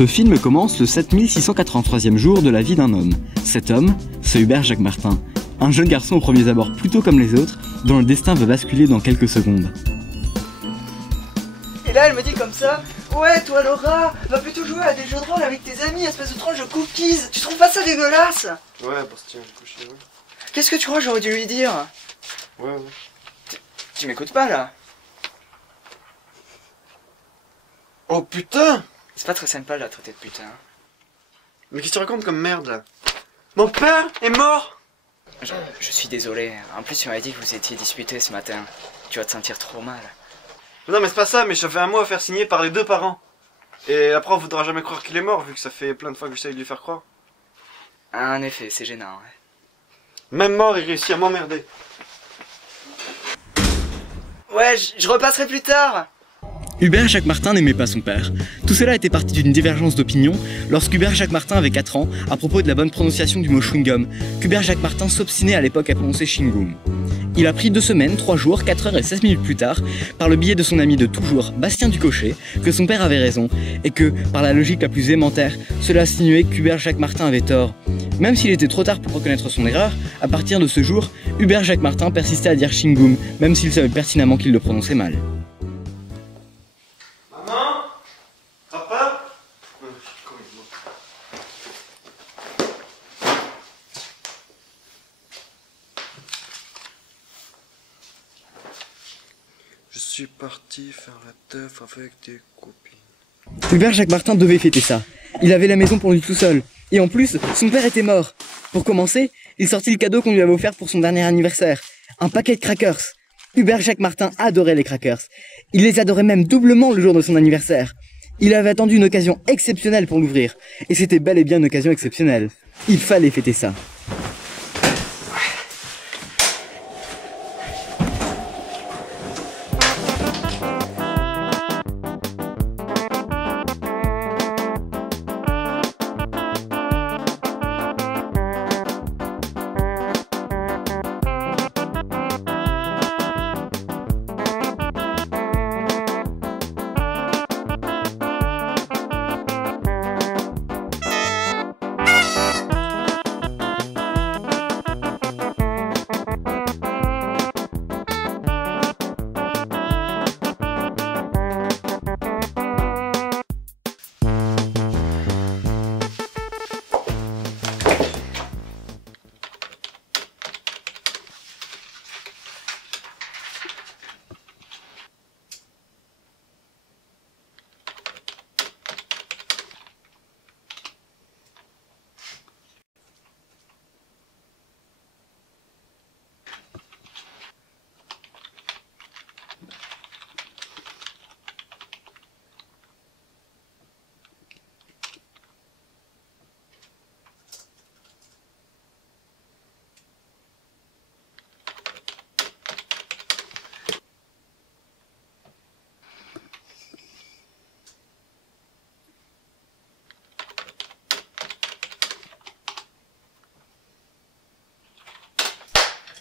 Ce film commence le 7683e jour de la vie d'un homme. Cet homme, c'est Hubert Jacques Martin, un jeune garçon aux premiers abords plutôt comme les autres, dont le destin va basculer dans quelques secondes. Et là elle me dit comme ça: ouais toi Laura, va plutôt jouer à des jeux de rôle avec tes amis, espèce de tranche de cookies. Tu trouves pas ça dégueulasse? Ouais, Bastien, du coucher, ouais. Qu'est-ce que tu crois que j'aurais dû lui dire? Ouais. Tu m'écoutes pas là? Oh putain! C'est pas très sympa de la traiter de putain. Mais qu'est-ce que tu racontes comme merde là? Mon père est mort! Je suis désolé. En plus tu m'avais dit que vous étiez disputés ce matin. Tu vas te sentir trop mal. Non mais c'est pas ça, mais j'avais un mot à faire signer par les deux parents. Et la prof voudra jamais croire qu'il est mort vu que ça fait plein de fois que j'essaye de lui faire croire. Ah, en effet, c'est gênant. Ouais, Même mort, il réussit à m'emmerder. ouais je repasserai plus tard. Hubert Jacques Martin n'aimait pas son père. Tout cela était parti d'une divergence d'opinion lorsqu'Hubert Jacques Martin avait 4 ans à propos de la bonne prononciation du mot chewing-gum, qu'Hubert Jacques Martin s'obstinait à l'époque à prononcer chewing-gum. Il a pris 2 semaines, 3 jours, 4 heures et 16 minutes plus tard, par le biais de son ami de toujours, Bastien Ducochet, que son père avait raison, et que, par la logique la plus élémentaire, cela insinuait qu'Hubert Jacques Martin avait tort. Même s'il était trop tard pour reconnaître son erreur, à partir de ce jour, Hubert Jacques Martin persistait à dire chewing-gum, même s'il savait pertinemment qu'il le prononçait mal. Maman? Papa? Je suis parti faire la teuf avec des copines. Hubert Jacques Martin devait fêter ça. Il avait la maison pour lui tout seul. Et en plus, son père était mort. Pour commencer, il sortit le cadeau qu'on lui avait offert pour son dernier anniversaire. Un paquet de crackers. Hubert Jacques Martin adorait les crackers. Il les adorait même doublement le jour de son anniversaire. Il avait attendu une occasion exceptionnelle pour l'ouvrir. Et c'était bel et bien une occasion exceptionnelle. Il fallait fêter ça.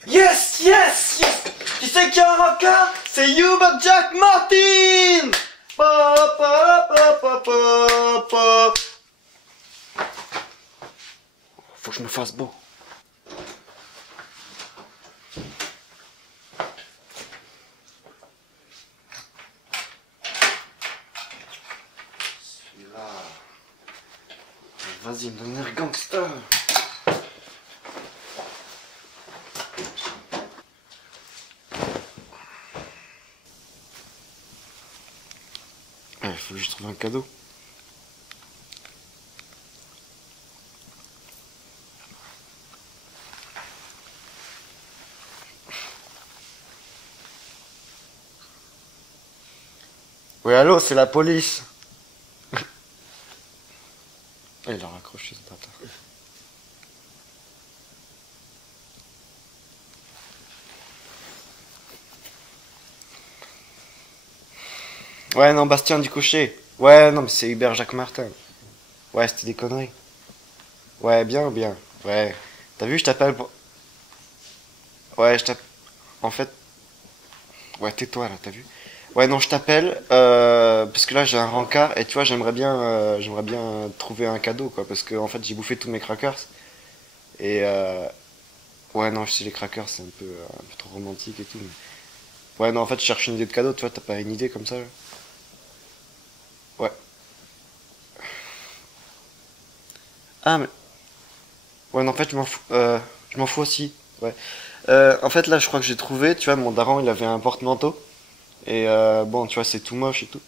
Yes, yes, yes! Qui c'est qui a un rocker? C'est Hubert Jacques Martin! Pa, pa, pa, pa, pa, pa. Faut que je me fasse beau. Celui-là. Vas-y, devenir gangster. Il faut que je trouve un cadeau. Oui, allô, c'est la police. Il a raccroché ce bâtard. Ouais, non, Bastien Ducochet. Ouais, non, mais c'est Hubert Jacques Martin. Ouais, c'était des conneries. Ouais, bien, bien. Ouais. T'as vu, je t'appelle pour... Ouais, je t'appelle... En fait... Ouais, tais-toi, là, t'as vu? Ouais, non, je t'appelle parce que là j'ai un rencard et tu vois, j'aimerais bien trouver un cadeau quoi, parce que en fait j'ai bouffé tous mes crackers et ouais, non, je sais les crackers c'est un peu trop romantique et tout. Mais... ouais, non, en fait je cherche une idée de cadeau, tu vois, t'as pas une idée comme ça là? Ouais. Ah mais ouais, non, en fait je m'en fous aussi. Ouais. En fait là je crois que j'ai trouvé, tu vois, mon daron il avait un porte-manteau. Et bon, tu vois, c'est tout moche et tout.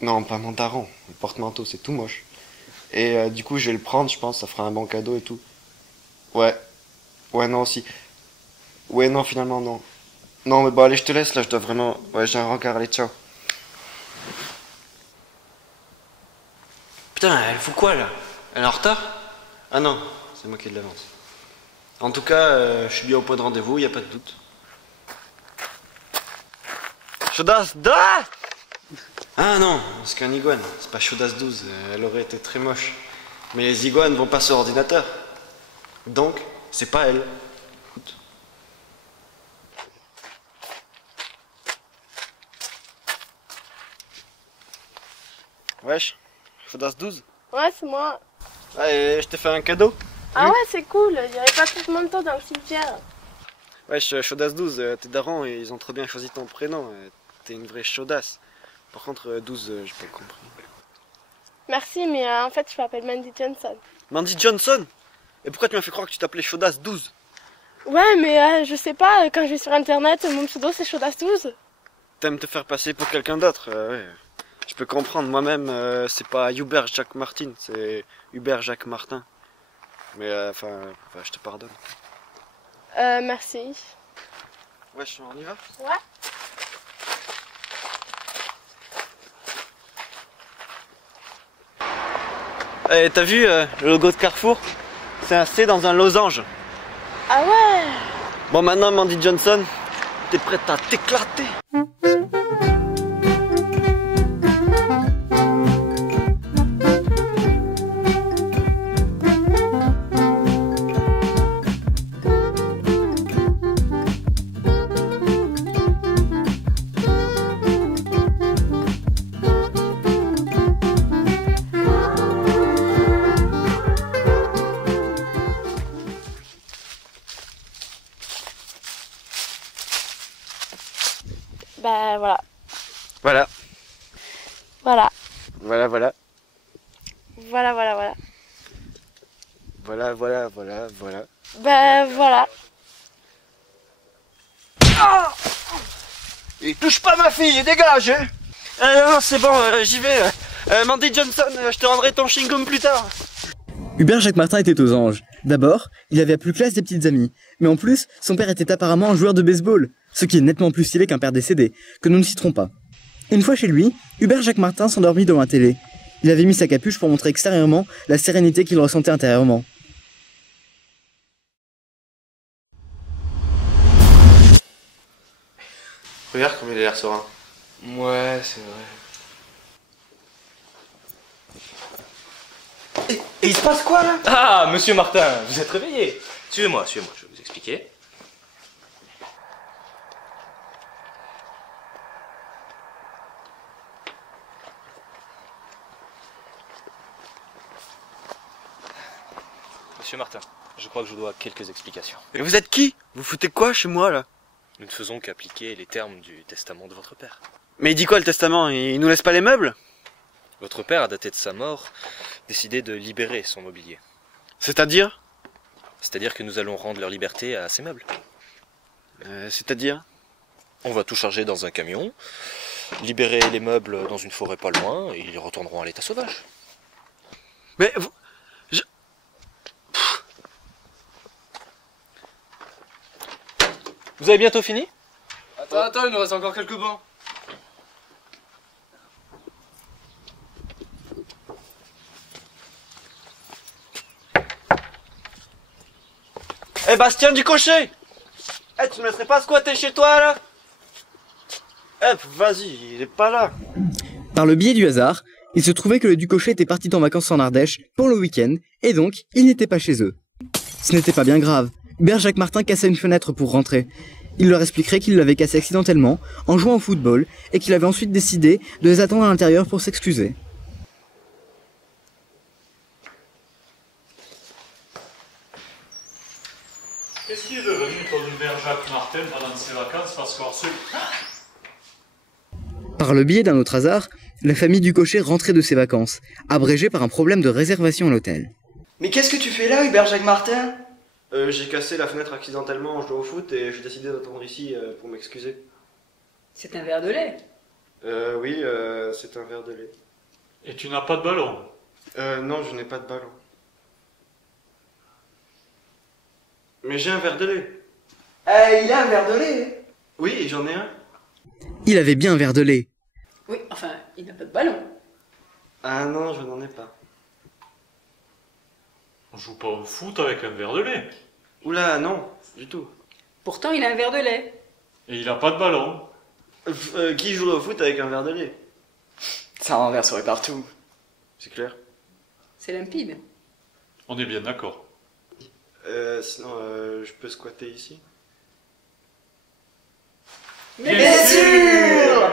Non, pas mon daron, le porte-manteau, c'est tout moche. Et du coup, je vais le prendre, je pense, ça fera un bon cadeau et tout. Ouais, ouais, non, aussi. Ouais, non, finalement, non. Non, mais bon, allez, je te laisse, là, je dois vraiment... ouais, j'ai un rencard, allez, ciao. Putain, elle fout quoi, là? Elle est en retard? Ah non, c'est moi qui ai de l'avance. En tout cas, je suis bien au point de rendez-vous, y a pas de doute. Chaudas, da! Ah non, c'est qu'un iguane, c'est pas Chaudas 12, elle aurait été très moche. Mais les iguanes vont pas sur ordinateur. Donc, c'est pas elle. Écoute. Wesh, Chaudas 12? Ouais, c'est moi. Ouais, je t'ai fait un cadeau. Ah ouais, c'est cool, il n'y avait pas tout le manteau dans le cimetière. Wesh, Chaudas 12, tes darons, ils ont très bien choisi ton prénom. T'es une vraie chaudasse. Par contre, 12, j'ai pas compris. Merci, mais en fait, je m'appelle Mandy Johnson. Mandy Johnson? Et pourquoi tu m'as fait croire que tu t'appelais Chaudas 12? Ouais, mais je sais pas, quand je vais sur internet, mon pseudo c'est Chaudas12. T'aimes te faire passer pour quelqu'un d'autre, ouais. Je peux comprendre, moi-même, c'est pas Hubert Jacques Martin, c'est Hubert Jacques Martin. Mais enfin, je te pardonne. Merci. Wesh, on y va? Ouais. Eh, t'as vu le logo de Carrefour? C'est un C dans un losange. Ah ouais. Bon, maintenant, Mandy Johnson, t'es prête à t'éclater? Bah voilà. Voilà, Voilà. voilà, voilà. Voilà, voilà, voilà. Voilà, voilà, voilà, voilà. Bah voilà. Il touche pas ma fille, dégage! Non, c'est bon, j'y vais. Mandy Johnson, je te rendrai ton chewing-gum plus tard. Hubert Jacques Martin était aux anges. D'abord, il avait la plus classe des petites amies. Mais en plus, son père était apparemment un joueur de baseball. Ce qui est nettement plus stylé qu'un père décédé, que nous ne citerons pas. Une fois chez lui, Hubert Jacques Martin s'endormit devant la télé. Il avait mis sa capuche pour montrer extérieurement la sérénité qu'il ressentait intérieurement. Regarde comme il a l'air serein. Ouais, c'est vrai. Et il se passe quoi là? Ah, monsieur Martin, vous êtes réveillé. Suivez-moi, je vais vous expliquer. Monsieur Martin, je crois que je vous dois quelques explications. Et vous êtes qui? Vous foutez quoi chez moi là? Nous ne faisons qu'appliquer les termes du testament de votre père. Mais il dit quoi le testament? Il nous laisse pas les meubles? Votre père, à dater de sa mort, décidé de libérer son mobilier. C'est-à-dire? C'est-à-dire que nous allons rendre leur liberté à ces meubles. C'est-à-dire? On va tout charger dans un camion, libérer les meubles dans une forêt pas loin, et ils retourneront à l'état sauvage. Mais Vous avez bientôt fini? Attends, il nous reste encore quelques bancs. Eh Bastien du cocher! Eh, tu me laisserais pas squatter chez toi là? Eh, vas-y, il est pas là. Par le biais du hasard, il se trouvait que le Ducochet était parti en vacances en Ardèche pour le week-end, et donc il n'était pas chez eux. Ce n'était pas bien grave. Hubert Jacques Martin cassa une fenêtre pour rentrer. Il leur expliquerait qu'il l'avait cassé accidentellement en jouant au football et qu'il avait ensuite décidé de les attendre à l'intérieur pour s'excuser. Qu'est-ce qui est devenu ton Hubert Jacques Martin pendant ses vacances? Parce qu'en Par le biais d'un autre hasard, la famille du cocher rentrait de ses vacances, abrégée par un problème de réservation à l'hôtel. Mais qu'est-ce que tu fais là, Hubert Jacques Martin? J'ai cassé la fenêtre accidentellement en jouant au foot et j'ai décidé d'attendre ici pour m'excuser. C'est un verre de lait. Oui, c'est un verre de lait. Et tu n'as pas de ballon? Non, je n'ai pas de ballon. Mais j'ai un verre de lait. Il a un verre de lait. Oui, j'en ai un. Il avait bien un verre de lait. Oui, enfin, il n'a pas de ballon. Ah non, je n'en ai pas. On joue pas au foot avec un verre de lait. Oula, non, du tout. Pourtant, il a un verre de lait. Et il n'a pas de ballon. Qui jouerait au foot avec un verre de lait? Ça renverserait partout. C'est clair. C'est limpide. On est bien d'accord. Sinon, je peux squatter ici? Bien sûr!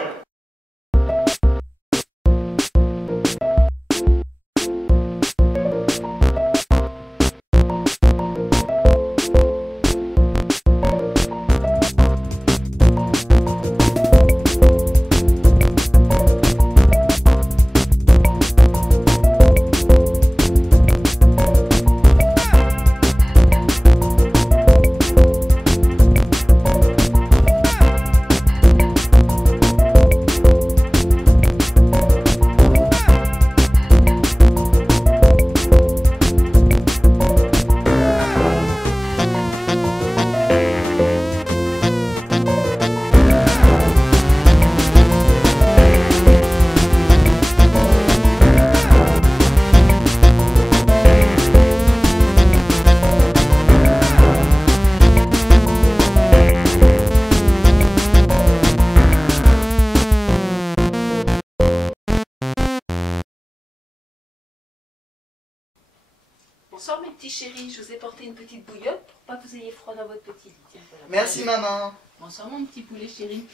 Bonsoir mes petits chéris, je vous ai porté une petite bouillotte pour pas que vous ayez froid dans votre petit lit. Tiens, voilà. Merci maman. Bonsoir mon petit poulet chéri.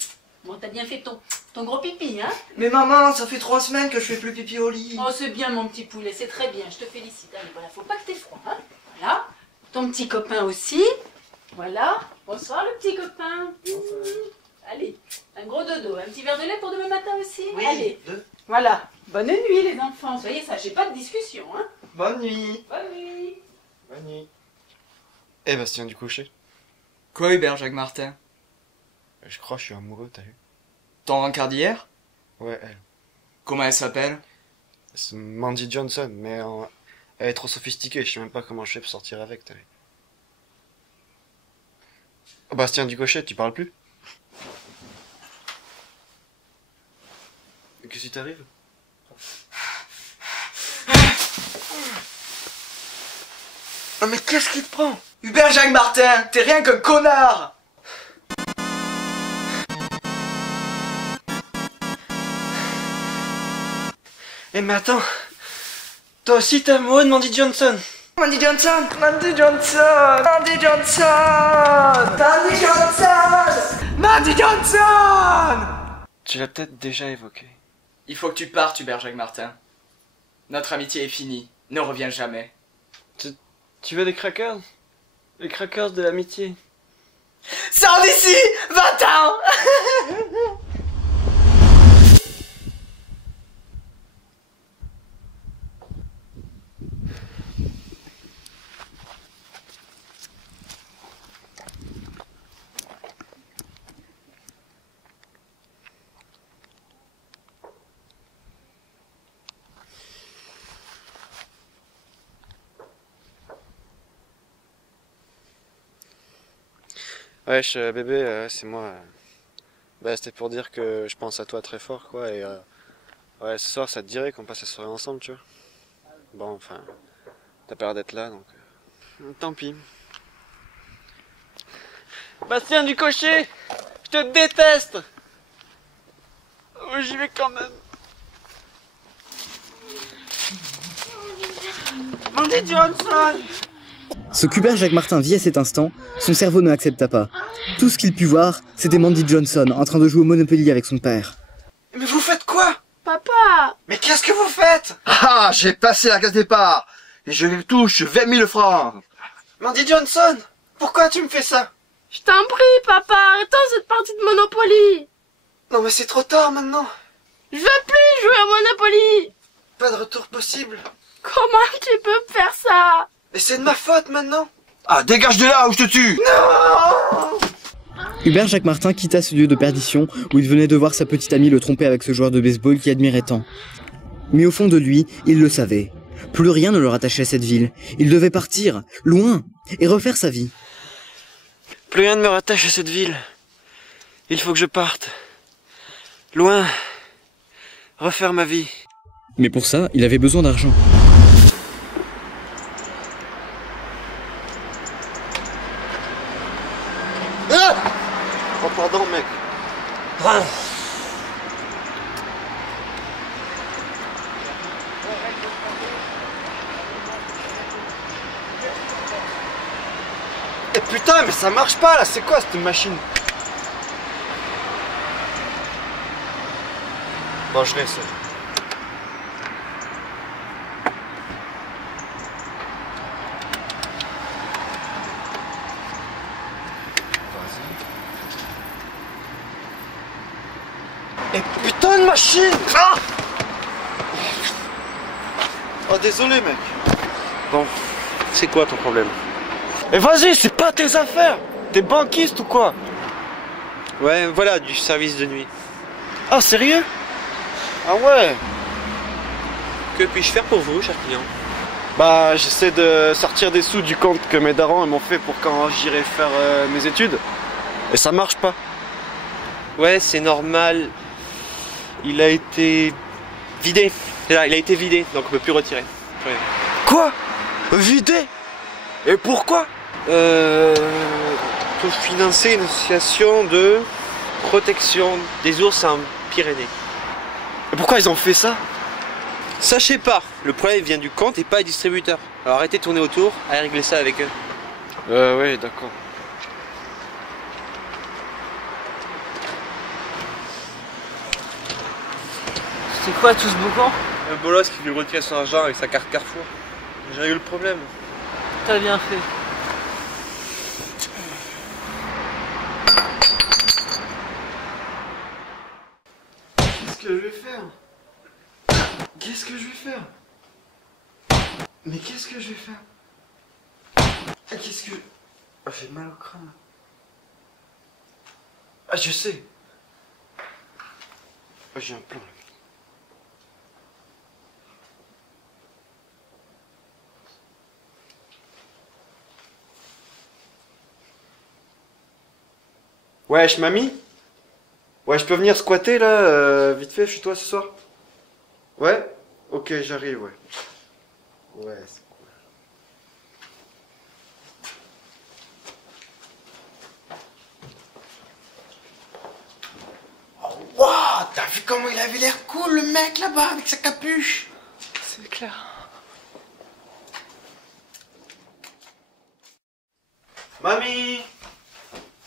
Bon, t'as bien fait ton gros pipi, hein? Mais maman, ça fait 3 semaines que je fais plus pipi au lit. Oh, c'est bien mon petit poulet, c'est très bien, je te félicite. Allez, voilà, faut pas que t'aies froid, hein? Voilà. Ton petit copain aussi. Voilà. Bonsoir le petit copain. Allez, un gros dodo, un petit verre de lait pour demain matin aussi. Oui, Allez. 2. Voilà. Bonne nuit les enfants. Soyez sages, j'ai pas de discussion, hein? Bonne nuit. Bonne nuit. Bonne nuit. Eh Bastien du cocher. Quoi, Hubert Jacques Martin? Je crois que je suis amoureux, t'as vu? Ton rencard d'hier? Ouais, elle. Comment elle s'appelle? C'est Mandy Johnson, mais elle est trop sophistiquée, je sais même pas comment je fais pour sortir avec, t'as vu? Oh, Bastien du cocher, tu parles plus? Qu'est-ce qui t'arrive? Oh, mais qu'est-ce qui te prend? Hubert Jacques Martin, t'es rien qu'un connard! Eh mais attends, toi aussi t'es amoureux de Mandy Johnson? Mandy Johnson! Mandy Johnson! Mandy Johnson! Mandy Johnson! Mandy Johnson! Tu l'as peut-être déjà évoqué. Il faut que tu partes, Hubert Jacques Martin. Notre amitié est finie, ne reviens jamais. Tu veux des crackers? Les crackers de l'amitié. Sors d'ici! Va-t'en! Wesh, bébé, c'est moi. Bah, c'était pour dire que je pense à toi très fort, quoi, et ouais, ce soir, ça te dirait qu'on passe la soirée ensemble, tu vois. Bon, enfin, t'as peur d'être là, donc tant pis. Bastien du cocher, je te déteste. Oh, j'y vais quand même. Mandy Johnson. Ce qu'Hubert Jacques Martin vit à cet instant, son cerveau ne l'accepta pas. Tout ce qu'il put voir, c'était Mandy Johnson en train de jouer au Monopoly avec son père. Mais vous faites quoi? Papa! Mais qu'est-ce que vous faites? Ah, j'ai passé la case départ et je touche 20 000 francs. Mandy Johnson, pourquoi tu me fais ça? Je t'en prie, papa, arrêtons cette partie de Monopoly! Non mais c'est trop tard maintenant. Je veux plus jouer au Monopoly! Pas de retour possible. Comment tu peux me faire ça? Et c'est de ma faute maintenant. Ah, dégage de là ou je te tue. Non! Hubert Jacques Martin quitta ce lieu de perdition où il venait de voir sa petite amie le tromper avec ce joueur de baseball qu'il admirait tant. Mais au fond de lui, il le savait. Plus rien ne le rattachait à cette ville. Il devait partir, loin, et refaire sa vie. Plus rien ne me rattache à cette ville. Il faut que je parte. Loin. Refaire ma vie. Mais pour ça, il avait besoin d'argent. Ah! Oh pardon mec. Ah. Eh putain, mais ça marche pas là, c'est quoi cette machine? Bon, je réessaye. Eh putain de machine! Ah! Oh désolé mec. Bon, c'est quoi ton problème? Eh vas-y, c'est pas tes affaires! T'es banquiste ou quoi? Ouais, voilà, du service de nuit. Ah sérieux? Ah ouais? Que puis-je faire pour vous, cher client? Bah j'essaie de sortir des sous du compte que mes darons m'ont fait pour quand j'irai faire mes études. Et ça marche pas. Ouais, c'est normal. Il a été vidé. C'est là, il a été vidé, donc on peut plus retirer. Ouais. Quoi? Vidé? Et pourquoi? Pour financer une association de protection des ours en Pyrénées. Et pourquoi ils ont fait ça? Sachez pas, le problème vient du compte et pas du distributeur. Alors arrêtez de tourner autour, allez régler ça avec eux. Ouais, d'accord. C'est quoi tout ce boucan? Un bolos qui veut retirer son argent avec sa carte Carrefour. J'ai réglé le problème. T'as bien fait. Qu'est-ce que je vais faire? Qu'est-ce que je vais faire? Mais qu'est-ce que je vais faire? Ah, qu'est-ce que... Ah, j'ai mal au crâne. Ah, je sais. Ah, j'ai un plan là. Wesh, mamie? Ouais, je peux venir squatter là, vite fait, chez toi ce soir? Ouais? Ok, j'arrive, ouais. Ouais, c'est cool. Oh, wow, t'as vu comment il avait l'air cool le mec là-bas avec sa capuche? C'est clair. Mamie!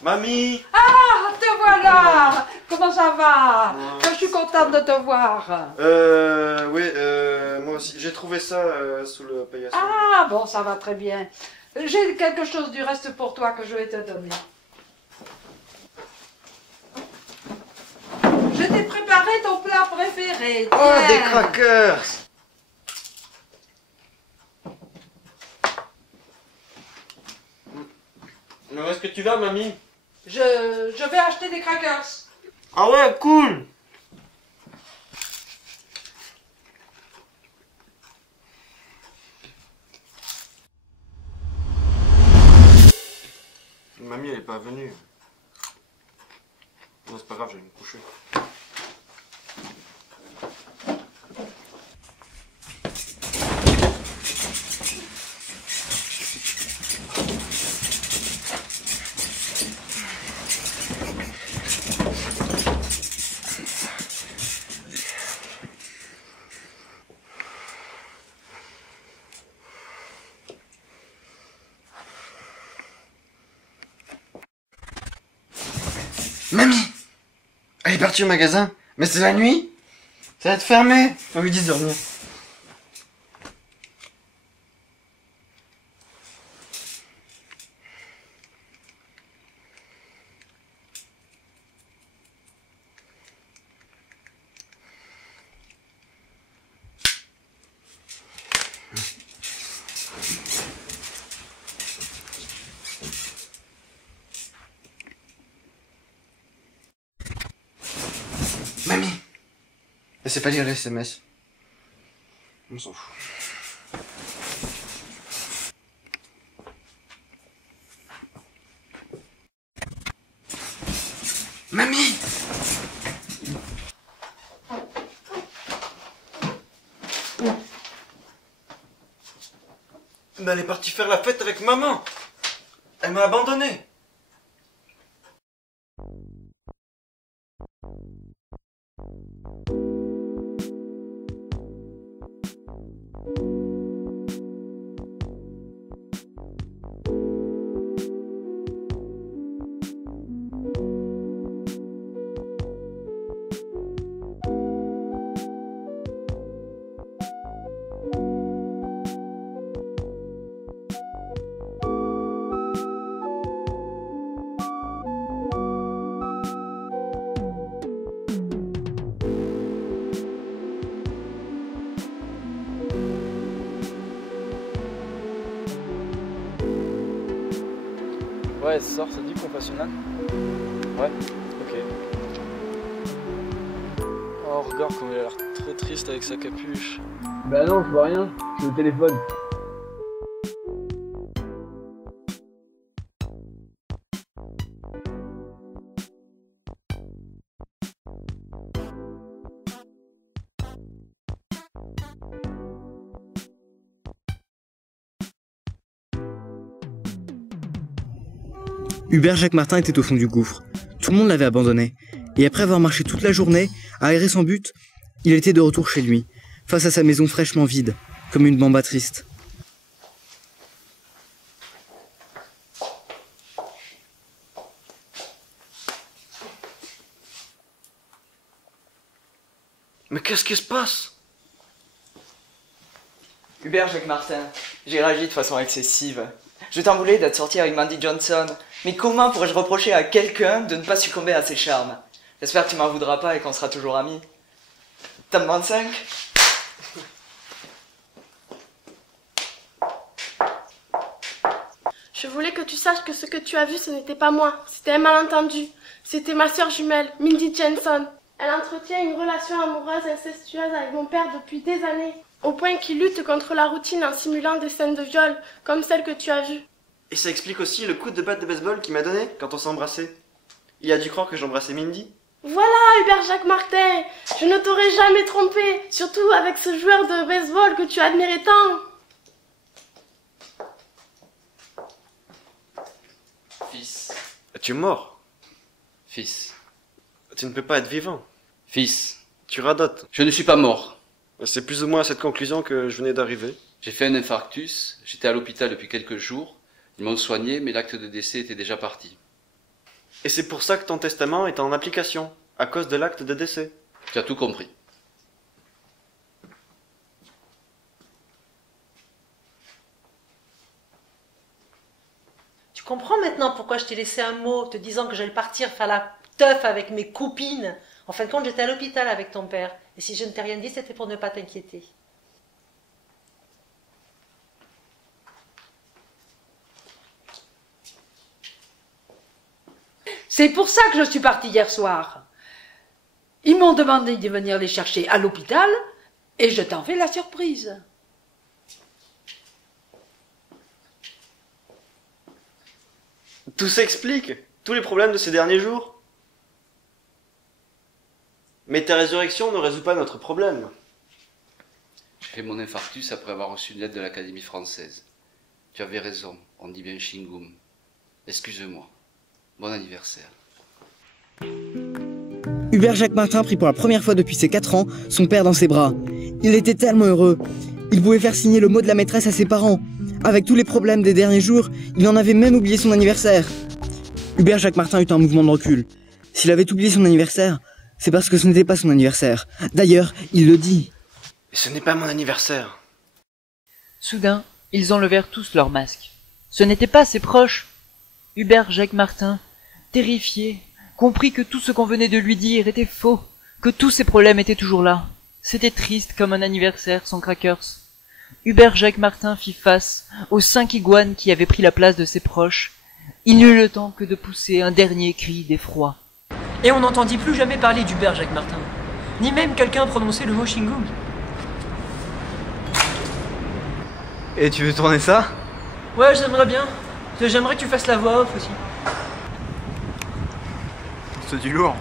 Mamie! Ah, te voilà! Comment ça va? Je suis contente de te voir. Oui, moi aussi. J'ai trouvé ça sous le paillasson. Ah, bon, ça va très bien. J'ai quelque chose du reste pour toi que je vais te donner. Je t'ai préparé ton plat préféré. Oh, Tiens. des crackers! Mais où est-ce que tu vas, mamie? Je vais acheter des crackers. Ah ouais, cool! Mamie, elle est pas venue. Non, c'est pas grave, je vais me coucher. Mamie! Elle est partie au magasin. Mais c'est la nuit. Ça va être fermé. On lui dit de revenir. Mamie! Laissez pas lire les SMS. On s'en fout. Mamie! Elle est partie faire la fête avec maman. Elle m'a abandonné. Ouais, ce soir, ça dit qu'on fasse une LAN? Ouais, ok. Oh, regarde comme il a l'air très triste avec sa capuche. Bah non, je vois rien, je suis au téléphone. Hubert Jacques Martin était au fond du gouffre. Tout le monde l'avait abandonné. Et après avoir marché toute la journée, aéré sans but, il était de retour chez lui, face à sa maison fraîchement vide, comme une bamba triste. Mais qu'est-ce qui se passe? Hubert Jacques Martin, j'ai réagi de façon excessive. Je t'en voulais d'être sorti avec Mandy Johnson, mais comment pourrais-je reprocher à quelqu'un de ne pas succomber à ses charmes? J'espère que tu m'en voudras pas et qu'on sera toujours amis. Tome 25. Je voulais que tu saches que ce que tu as vu, ce n'était pas moi. C'était un malentendu. C'était ma sœur jumelle, Mindy Jensen. Elle entretient une relation amoureuse incestueuse avec mon père depuis des années, au point qu'il lutte contre la routine en simulant des scènes de viol, comme celle que tu as vue. Et ça explique aussi le coup de batte de baseball qu'il m'a donné quand on s'est embrassé. Il a dû croire que j'embrassais Mindy. Voilà, Hubert Jacques Martin, je ne t'aurais jamais trompé, surtout avec ce joueur de baseball que tu admirais tant. Fils. Tu es mort. Fils. Tu ne peux pas être vivant. Fils. Tu radotes. Je ne suis pas mort. C'est plus ou moins à cette conclusion que je venais d'arriver. J'ai fait un infarctus, j'étais à l'hôpital depuis quelques jours. Ils m'ont soigné, mais l'acte de décès était déjà parti. Et c'est pour ça que ton testament est en application, à cause de l'acte de décès. Tu as tout compris. Tu comprends maintenant pourquoi je t'ai laissé un mot te disant que j'allais partir faire la teuf avec mes copines? En fin de compte, j'étais à l'hôpital avec ton père. Et si je ne t'ai rien dit, c'était pour ne pas t'inquiéter. C'est pour ça que je suis partie hier soir. Ils m'ont demandé de venir les chercher à l'hôpital et je t'en fais la surprise. Tout s'explique. Tous les problèmes de ces derniers jours. Mais ta résurrection ne résout pas notre problème. J'ai fait mon infarctus après avoir reçu une lettre de l'Académie française. Tu avais raison, on dit bien Shingum. Excuse-moi. Bon anniversaire. Hubert Jacques Martin prit pour la première fois depuis ses 4 ans son père dans ses bras. Il était tellement heureux. Il pouvait faire signer le mot de la maîtresse à ses parents. Avec tous les problèmes des derniers jours, il en avait même oublié son anniversaire. Hubert Jacques Martin eut un mouvement de recul. S'il avait oublié son anniversaire, c'est parce que ce n'était pas son anniversaire. D'ailleurs, il le dit. Et ce n'est pas mon anniversaire. Soudain, ils enlevèrent tous leurs masques. Ce n'étaient pas ses proches. Hubert Jacques Martin, terrifié, comprit que tout ce qu'on venait de lui dire était faux, que tous ses problèmes étaient toujours là. C'était triste comme un anniversaire sans crackers. Hubert Jacques Martin fit face aux 5 iguanes qui avaient pris la place de ses proches. Il n'eut le temps que de pousser un dernier cri d'effroi. Et on n'entendit plus jamais parler d'Hubert Jacques Martin, ni même quelqu'un prononcer le mot Shingoum. Et tu veux tourner ça? Ouais, j'aimerais bien. J'aimerais que tu fasses la voix off aussi. C'est du lourd.